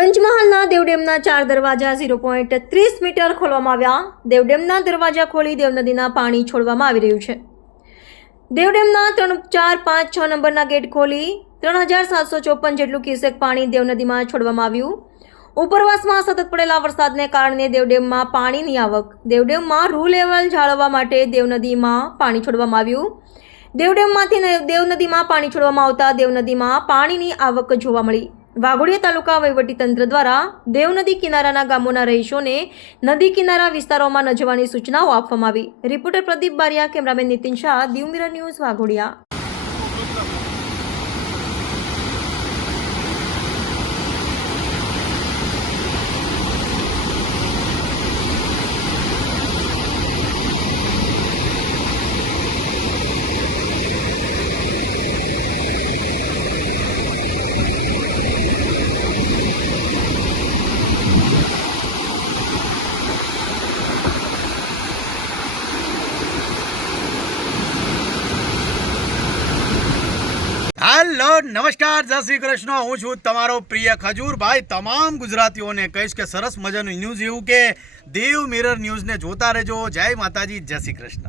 પંચમહાલના દેવડેમના 4 દરવાજા 0.30 મીટર ખોલવામાં આવ્યા. દેવડેમના દરવાજા ખોલી દેવનદીના પાણી છોડવામાં આવી રહ્યું છે. દેવડેમના 3, 4, 5, 6 નંબરના ગેટ ખોલી 3754 જેટલું ક્યુસેક પાણી દેવનદીમાં છોડવામાં આવ્યું. ઉપરવાસમાં સતત પડેલા વરસાદને કારણે દેવડેમમાં પાણીની આવક. દેવડેમમાં રૂ લેવલ જાળવવા માટે દેવનદીમાં પાણી છોડવામાં આવ્યું. દેવડેમમાંથી દેવનદીમાં પાણી છોડવામાં આવતા દેવનદીમાં પાણીની આવક જોવા મળી. વાઘોડિયા તાલુકા વહીવટીતંત્ર દ્વારા દેવનદી કિનારાના ગામોના રહીશોને નદી કિનારા વિસ્તારોમાં ન જવાની સૂચનાઓ આપવામાં આવી. Reporter Pradeep Bariya, cameraman Nitin Shah, Diu mirror news, Waghodia. Hello, નમસ્કાર, જય શ્રી કૃષ્ણ. હું છું તમારો પ્રિય ખજૂરભાઈ. તમામ ગુજરાતીઓને કહીશ કે સરસ મજાનું ન્યૂઝ એવું કે દીવ મિરર ન્યૂઝને જોતા રહેજો. જય માતાજી, જય શ્રી કૃષ્ણ.